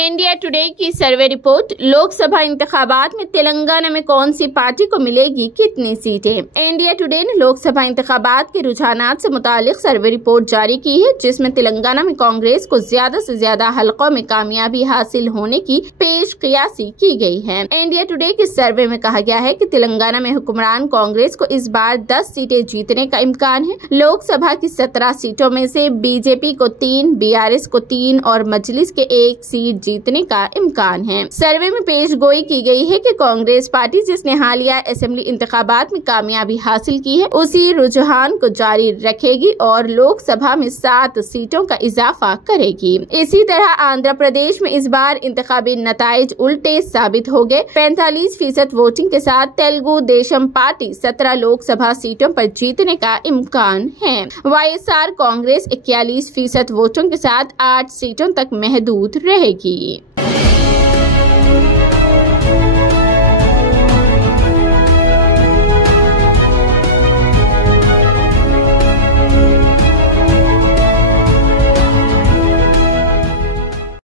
India today की survey report. Lok Sabha इंतखाबात में तेलंगाना में कौन सी पार्टी को मिलेगी कितनी सीटें। इंडिया टुडे ने लोकसभा इंतखाबात के रुझानात से मुतालिक सर्वे रिपोर्ट जारी की है, जिसमें तेलंगाना में कांग्रेस को ज्यादा से ज्यादा हलकों में कामयाबी हासिल होने की पेश क़ियासी की गई है। इंडिया टुडे के सर्वे में कहा गया है कि तेलंगाना में हुक्मरान कांग्रेस को इस बार 10 सीटें जीतने का इम्कान है। लोकसभा की 17 सीटों में से बीजेपी को 3, BRS को 3 और मजलिस के 1 सीट जीतने का इम्कान है। सर्वे में पेश गोई की गई है कि कांग्रेस पार्टी, जिसने हालिया असेंबली इंतखाबात में कामयाबी हासिल की है, उसी रुझान को जारी रखेगी और लोकसभा में 7 सीटों का इजाफा करेगी। इसी तरह आंध्र प्रदेश में इस बार इंतखाबी नताइज उल्टे साबित हो गए। 45% वोटिंग के साथ तेलुगु देशम पार्टी 17 लोकसभा सीटों पर जीतने का इम्कान है। YSR कांग्रेस 41% वोटों के साथ 8 सीटों तक महदूद रहेगी।